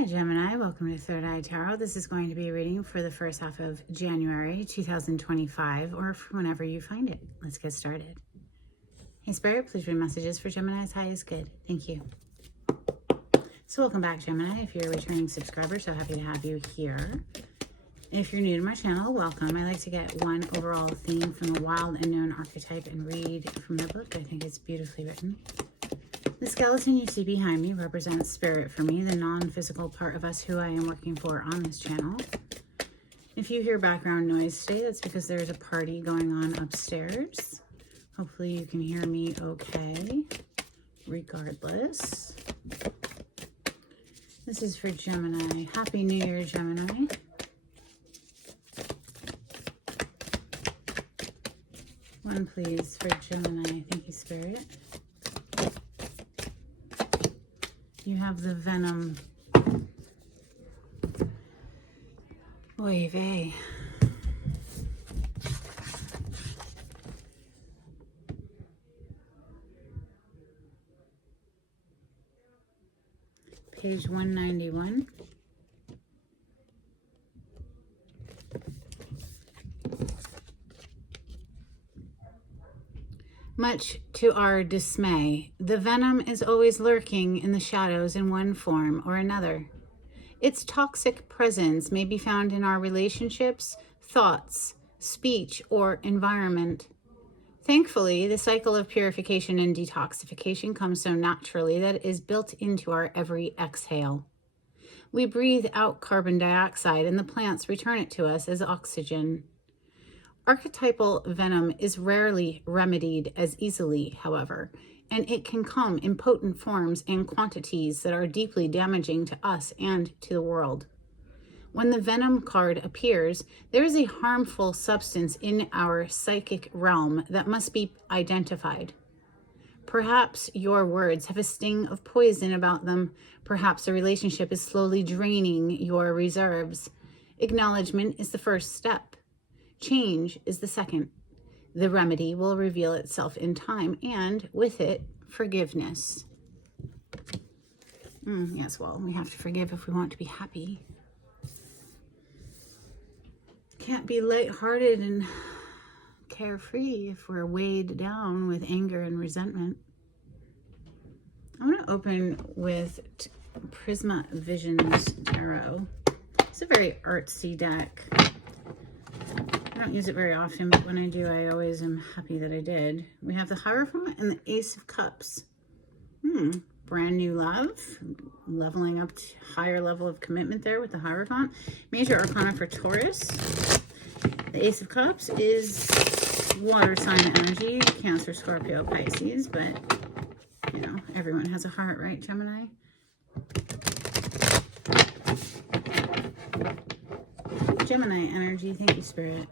Hi Gemini, welcome to Third Eye Tarot. This is going to be a reading for the first half of January 2025, or for whenever you find it. Let's get started. Hey Spirit, please read messages for Gemini's highest good. Thank you. So welcome back Gemini. If you're a returning subscriber, so happy to have you here. If you're new to my channel, welcome. I like to get one overall theme from the wild unknown archetype and read from the book. I think it's beautifully written. The skeleton you see behind me represents spirit for me, the non-physical part of us who I am working for on this channel. If you hear background noise today, that's because there's a party going on upstairs. Hopefully you can hear me okay, regardless. This is for Gemini. Happy New Year, Gemini. One, please, for Gemini. Thank you, Spirit. You have the venom. Oy vey. Page 191. Much to our dismay, the venom is always lurking in the shadows in one form or another. Its toxic presence may be found in our relationships, thoughts, speech, or environment. Thankfully, the cycle of purification and detoxification comes so naturally that it is built into our every exhale. We breathe out carbon dioxide and the plants return it to us as oxygen. Archetypal venom is rarely remedied as easily, however, and it can come in potent forms and quantities that are deeply damaging to us and to the world. When the venom card appears, there is a harmful substance in our psychic realm that must be identified. Perhaps your words have a sting of poison about them. Perhaps a relationship is slowly draining your reserves. Acknowledgement is the first step. Change is the second. The remedy will reveal itself in time, and with it, forgiveness. Yes, well, we have to forgive if we want to be happy. Can't be lighthearted and carefree if we're weighed down with anger and resentment. I want to open with Prisma Visions Tarot. It's a very artsy deck. I don't use it very often, but when I do, I always am happy that I did. We have the Hierophant and the Ace of Cups. Brand new love, leveling up to higher level of commitment there with the Hierophant. Major Arcana for Taurus. The Ace of Cups is water sign energy, Cancer, Scorpio, Pisces, but, you know, everyone has a heart, right, Gemini? Gemini energy, thank you, Spirit.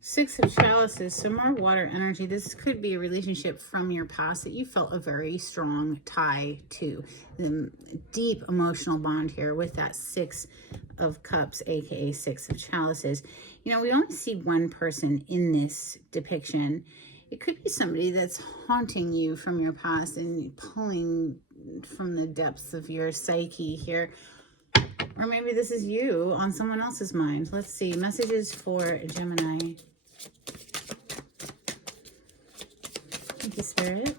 Six of Chalices, so more water energy. This could be a relationship from your past that you felt a very strong tie to. The deep emotional bond here with that Six of Cups, aka Six of Chalices. You know, we only see one person in this depiction. It could be somebody that's haunting you from your past and pulling from the depths of your psyche here. Or maybe this is you on someone else's mind. Let's see. Messages for Gemini. Thank you, Spirit.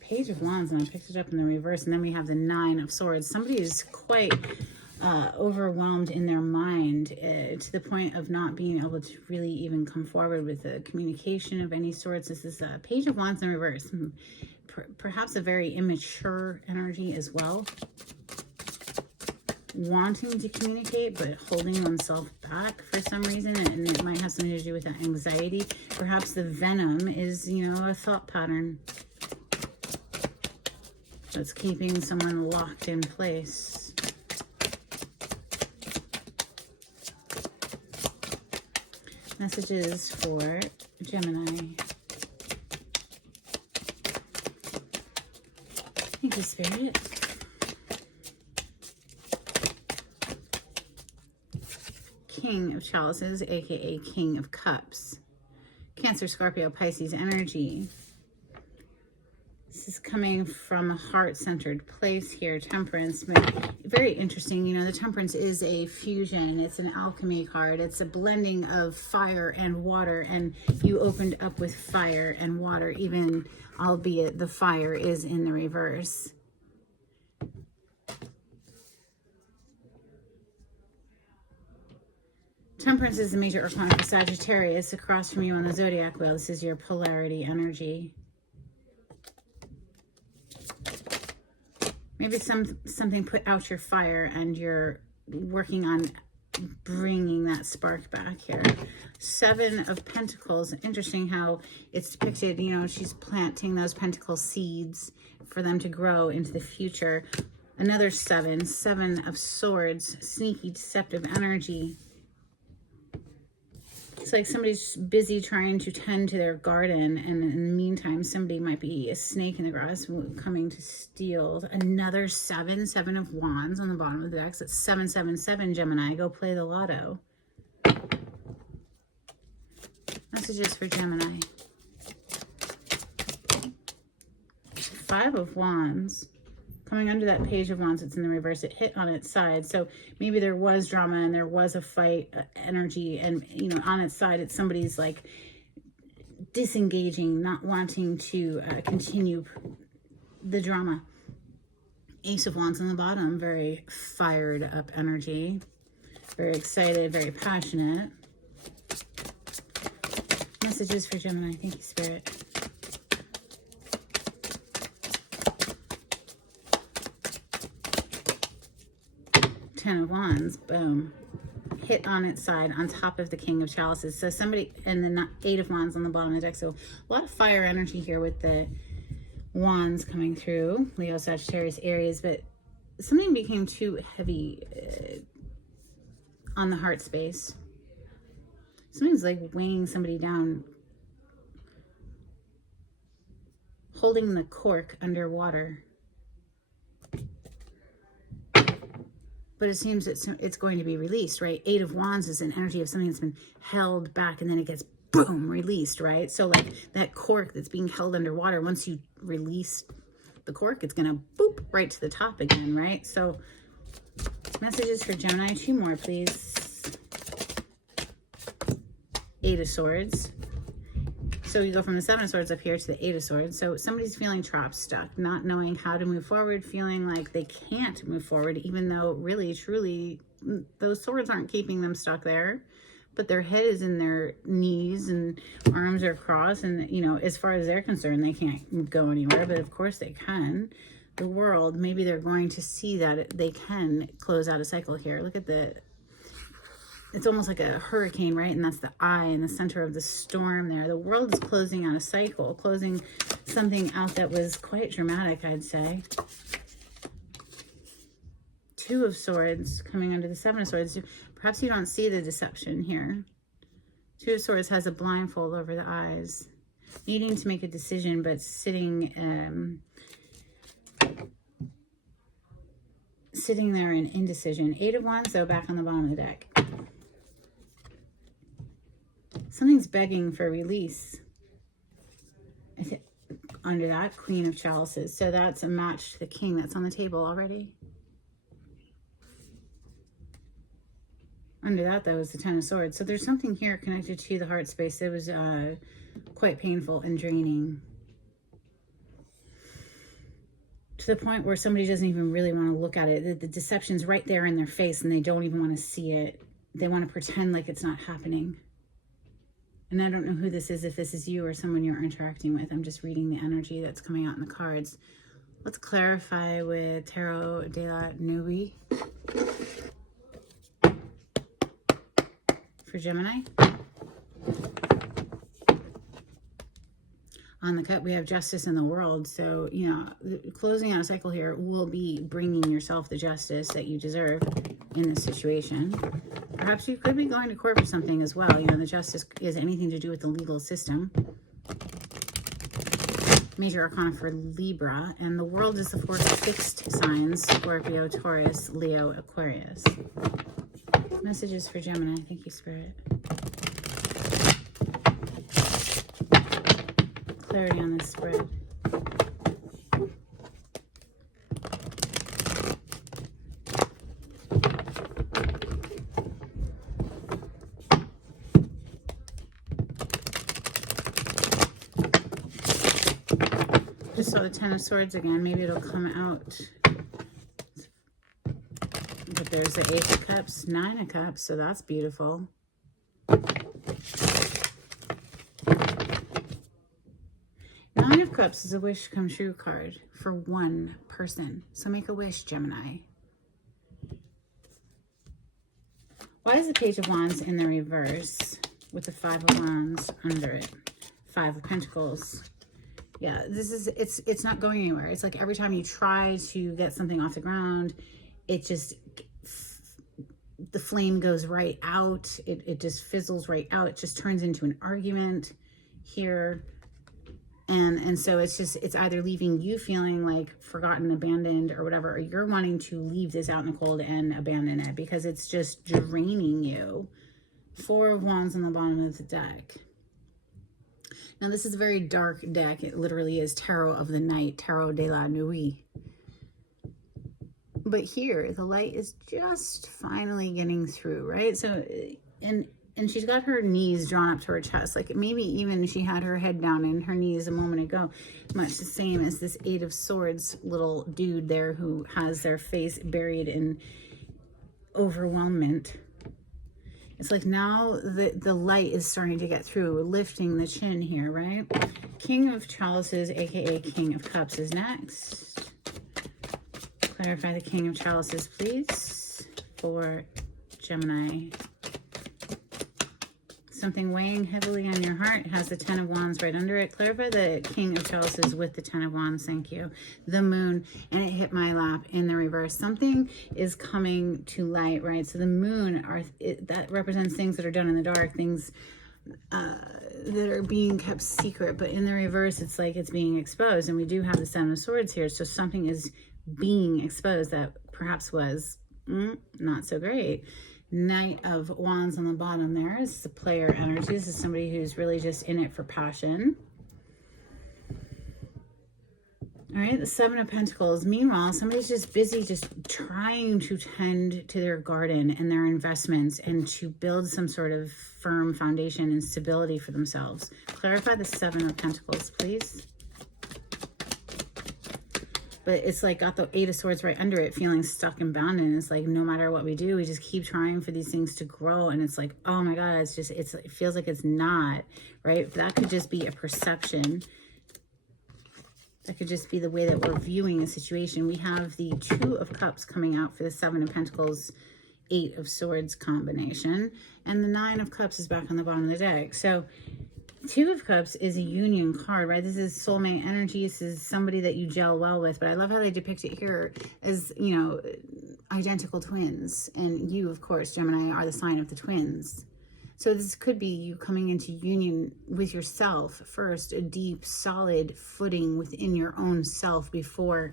Page of Wands, and I picked it up in the reverse, and then we have the Nine of Swords. Somebody is quite overwhelmed in their mind to the point of not being able to really even come forward with a communication of any sorts. This is a Page of Wands in reverse. Perhaps a very immature energy as well. Wanting to communicate, but holding oneself back for some reason, and it might have something to do with that anxiety. Perhaps the venom is, you know, a thought pattern that's keeping someone locked in place. Messages for Gemini. Thank you, Spirit. King of Chalices, aka King of Cups. Cancer, Scorpio, Pisces energy. This is coming from a heart-centered place here. Temperance, very interesting. You know, the Temperance is a fusion. It's an alchemy card. It's a blending of fire and water, and you opened up with fire and water, even albeit the fire is in the reverse. Temperance is the major arcana for Sagittarius. Across from you on the zodiac wheel, this is your polarity energy. Maybe something put out your fire and you're working on bringing that spark back here. 7 of Pentacles. Interesting how it's depicted, you know, she's planting those pentacle seeds for them to grow into the future. Another 7 of Swords. Sneaky, deceptive energy. It's like somebody's busy trying to tend to their garden, and in the meantime, somebody might be a snake in the grass coming to steal. Another 7 of Wands on the bottom of the deck. That's 777, Gemini. Go play the lotto. Messages for Gemini. 5 of Wands. Coming under that Page of Wands, it's in the reverse. It hit on its side. So maybe there was drama and there was a fight energy. And, you know, on its side, it's somebody's like disengaging, not wanting to continue the drama. Ace of Wands on the bottom. Very fired up energy. Very excited, very passionate. Messages for Gemini. Thank you, Spirit. Ten of Wands, boom, hit on its side on top of the King of Chalices. So somebody, and then 8 of Wands on the bottom of the deck. So a lot of fire energy here with the Wands coming through. Leo, Sagittarius, Aries, but something became too heavy on the heart space. Something's like weighing somebody down, holding the cork underwater. But it seems it's going to be released, right? 8 of Wands is an energy of something that's been held back and then it gets, boom, released, right? So like that cork that's being held underwater, once you release the cork, it's going to boop right to the top again, right? So messages for Gemini. 2 more, please. 8 of Swords. So you go from the 7 of Swords up here to the 8 of Swords. So somebody's feeling trapped, stuck, not knowing how to move forward, feeling like they can't move forward, even though really, truly, those swords aren't keeping them stuck there. But their head is in their knees and arms are crossed. And, you know, as far as they're concerned, they can't go anywhere. But of course they can. The world, maybe they're going to see that they can close out a cycle here. Look at the... It's almost like a hurricane, right? And that's the eye in the center of the storm there. The world is closing out a cycle, closing something out that was quite dramatic, I'd say. 2 of Swords coming under the 7 of Swords. Perhaps you don't see the deception here. 2 of Swords has a blindfold over the eyes. Needing to make a decision, but sitting there in indecision. 8 of Wands, though, back on the bottom of the deck. Something's begging for release. Under that, Queen of Chalices. So that's a match to the King that's on the table already. Under that, though, is the 10 of Swords. So there's something here connected to the heart space that was quite painful and draining. To the point where somebody doesn't even really want to look at it. The deception's right there in their face and they don't even want to see it. They want to pretend like it's not happening. And I don't know who this is, if this is you or someone you're interacting with. I'm just reading the energy that's coming out in the cards. Let's clarify with Tarot de la Nuit for Gemini. On the cut, we have justice in the world. So, you know, closing out a cycle here will be bringing yourself the justice that you deserve. in this situation. Perhaps you could be going to court for something as well. You know, the Justice is anything to do with the legal system. Major Arcana for Libra. And the World is the 4 fixed signs: Scorpio, Taurus, Leo, Aquarius. Messages for Gemini. Thank you, Spirit. Clarity on this spread. Just saw the Ten of Swords again. Maybe it'll come out. But there's the Ace of Cups, Nine of Cups, so that's beautiful. Nine of Cups is a wish come true card for one person. So make a wish, Gemini. Why is the Page of Wands in the reverse with the Five of Wands under it? Five of Pentacles. Yeah, this is, it's not going anywhere. It's like every time you try to get something off the ground, it just, the flame goes right out. It just fizzles right out. It just turns into an argument here. And so it's just, it's either leaving you feeling like forgotten, abandoned, or whatever, or you're wanting to leave this out in the cold and abandon it because it's just draining you. Four of Wands on the bottom of the deck. Now, this is a very dark deck. It literally is Tarot of the Night, Tarot de la Nuit. But here, the light is just finally getting through, right? So, and she's got her knees drawn up to her chest. Like maybe even she had her head down and her knees a moment ago. Much the same as this Eight of Swords little dude there who has their face buried in overwhelmment. It's like now the light is starting to get through, lifting the chin here, right? King of Chalices, aka King of Cups, is next. Clarify the King of Chalices, please, for Gemini. Something weighing heavily on your heart. It has the Ten of Wands right under it. Clarify the King of Chalices with the Ten of Wands. Thank you. The Moon, and it hit my lap in the reverse. Something is coming to light, right? So the Moon, that represents things that are done in the dark, things that are being kept secret. But in the reverse, it's like it's being exposed. And we do have the Seven of Swords here. So something is being exposed that perhaps was not so great. Knight of Wands on the bottom there is the player energy. This is somebody who's really just in it for passion. All right, the Seven of Pentacles. Meanwhile, somebody's just busy just trying to tend to their garden and their investments and to build some sort of firm foundation and stability for themselves. Clarify the Seven of Pentacles, please. But it's like got the Eight of Swords right under it, feeling stuck and bound. And it's like, no matter what we do, we just keep trying for these things to grow. And it's like, oh my God, it feels like it's not, right? That could just be a perception. That could just be the way that we're viewing a situation. We have the Two of Cups coming out for the Seven of Pentacles, Eight of Swords combination. And the Nine of Cups is back on the bottom of the deck. So Two of Cups is a union card, right? This is soulmate energy. This is somebody that you gel well with. But I love how they depict it here as, you know, identical twins. And you, of course, Gemini, are the sign of the twins. So this could be you coming into union with yourself first, a deep, solid footing within your own self before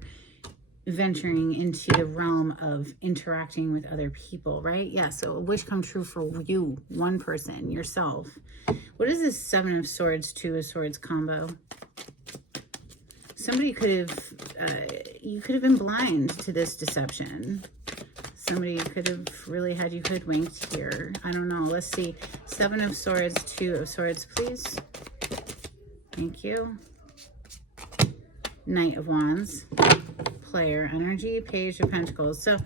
venturing into the realm of interacting with other people, right? Yeah, so a wish come true for you, one person, yourself. What is this Seven of Swords, Two of Swords combo? Somebody could have, you could have been blind to this deception. Somebody could have really had you hoodwinked here. I don't know. Let's see. Seven of Swords, Two of Swords, please. Thank you. Knight of Wands. Player energy, Page of Pentacles. So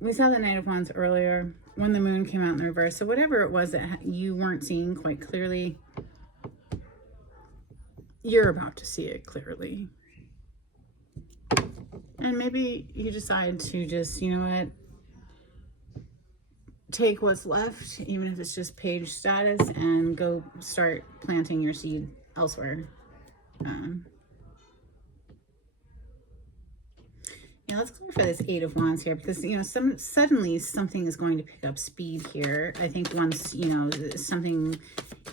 we saw the Knight of Wands earlier when the Moon came out in the reverse. So whatever it was that you weren't seeing quite clearly, you're about to see it clearly. And maybe you decide to just, you know what, take what's left, even if it's just page status, and go start planting your seed elsewhere. Yeah, let's clarify this Eight of Wands here, because, you know, suddenly something is going to pick up speed here. I think once, you know, something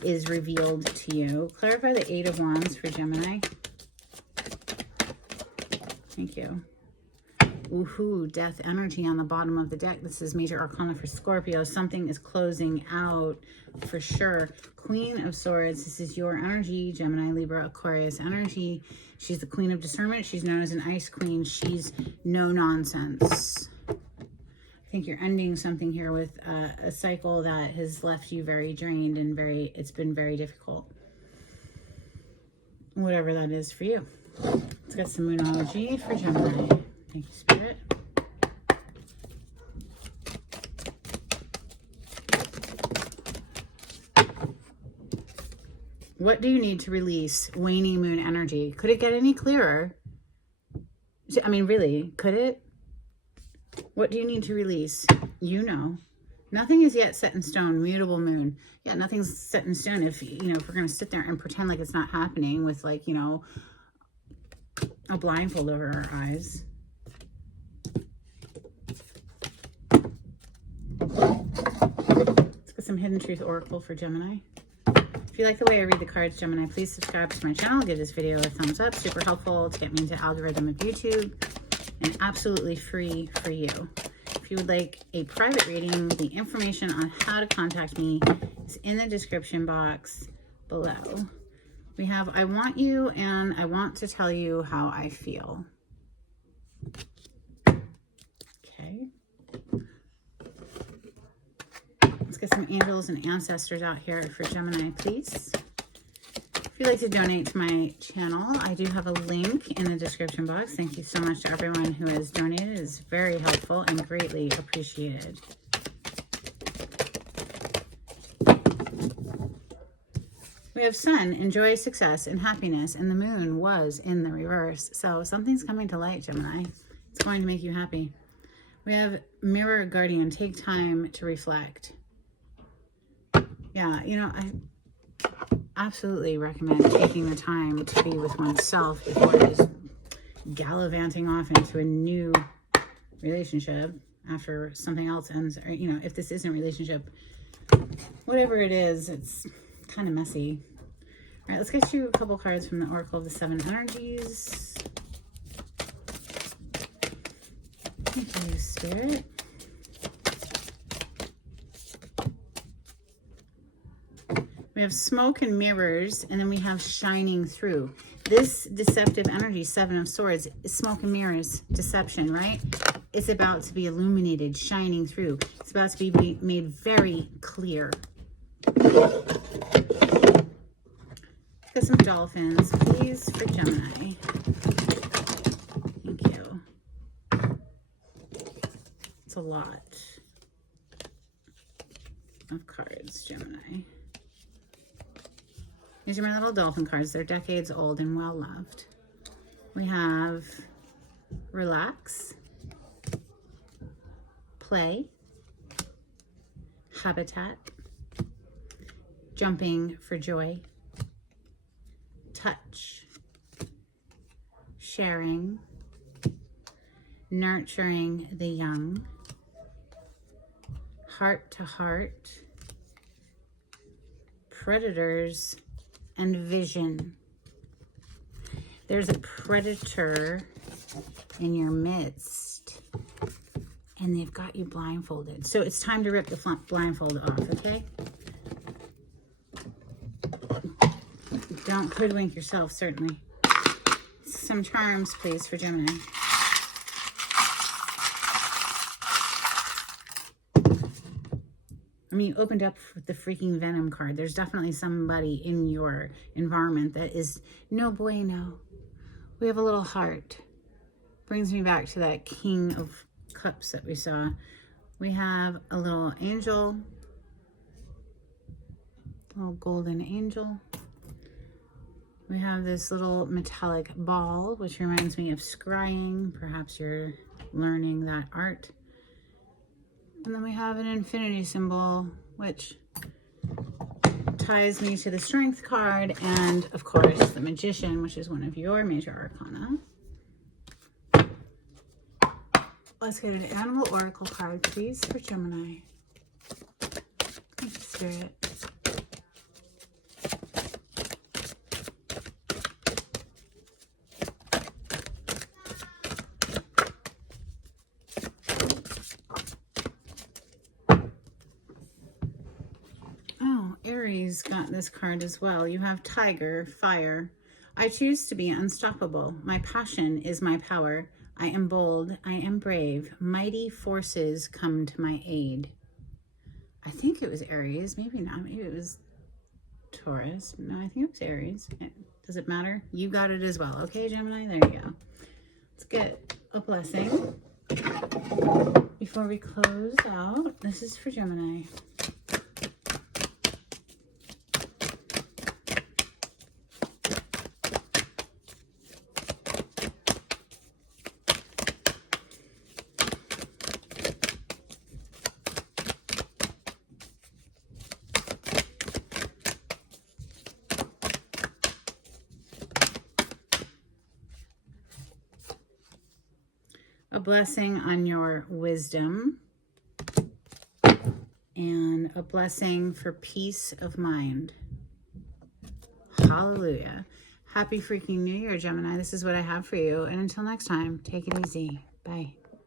is revealed to you. Clarify the Eight of Wands for Gemini. Thank you. Woohoo, death energy on the bottom of the deck. This is major arcana for Scorpio. Something is closing out for sure. Queen of Swords. This is your energy. Gemini, Libra, Aquarius energy. She's the queen of discernment. She's known as an ice queen. She's no nonsense. I think you're ending something here with a cycle that has left you very drained and it's been very difficult. Whatever that is for you. Let's get some Moonology for Gemini. Thank you, Spirit. What do you need to release? Waning moon energy. Could it get any clearer? I mean, really, could it? What do you need to release? You know. Nothing is yet set in stone. Mutable moon. Yeah, nothing's set in stone. If, you know, if we're going to sit there and pretend like it's not happening with, like, you know, a blindfold over our eyes. Let's get some Hidden Truth Oracle for Gemini. If you like the way I read the cards, Gemini, please subscribe to my channel. Give this video a thumbs up. Super helpful to get me into the algorithm of YouTube. And absolutely free for you. If you would like a private reading, the information on how to contact me is in the description box below. We have I want you and I want to tell you how I feel. Okay. Let's get some angels and ancestors out here for Gemini, please. If you'd like to donate to my channel, I do have a link in the description box. Thank you so much to everyone who has donated. It is very helpful and greatly appreciated. We have Sun, enjoy success and happiness, and the moon was in the reverse. So something's coming to light, Gemini. It's going to make you happy. We have Mirror Guardian, take time to reflect. Yeah, you know, I absolutely recommend taking the time to be with oneself before just gallivanting off into a new relationship after something else ends. Or, you know, if this isn't a relationship, whatever it is, it's kind of messy. All right, let's get you a couple cards from the Oracle of the Seven Energies. Thank you, Spirit. We have smoke and mirrors, and then we have shining through. This deceptive energy, Seven of Swords, is smoke and mirrors, deception, right? It's about to be illuminated, shining through. It's about to be made very clear. Get some dolphins, please, for Gemini. Thank you. It's a lot of cards, Gemini. These are my little dolphin cards. They're decades old and well loved. We have relax, play, habitat, jumping for joy, touch, sharing, nurturing the young, heart to heart, predators, and vision. There's a predator in your midst, and they've got you blindfolded. So it's time to rip the blindfold off, okay? Don't hoodwink yourself, certainly. Some charms, please, for Gemini. I mean, you opened up with the freaking Venom card. There's definitely somebody in your environment that is no bueno. We have a little heart. Brings me back to that King of Cups that we saw. We have a little angel. Little golden angel. We have this little metallic ball, which reminds me of scrying. Perhaps you're learning that art. And then we have an infinity symbol, which ties me to the Strength card. And, of course, the Magician, which is one of your major arcana. Let's get an animal oracle card, please, for Gemini. Thank you, Spirit. Oh, Aries got this card as well. You have Tiger, Fire. I choose to be unstoppable. My passion is my power. I am bold. I am brave. Mighty forces come to my aid. I think it was Aries. Maybe not. Maybe it was Taurus. No, I think it was Aries. Does it matter? You got it as well. Okay, Gemini? There you go. Let's get a blessing before we close out. This is for Gemini. A blessing on your wisdom and a blessing for peace of mind. Hallelujah. Happy freaking New Year, Gemini. This is what I have for you. And until next time, take it easy. Bye.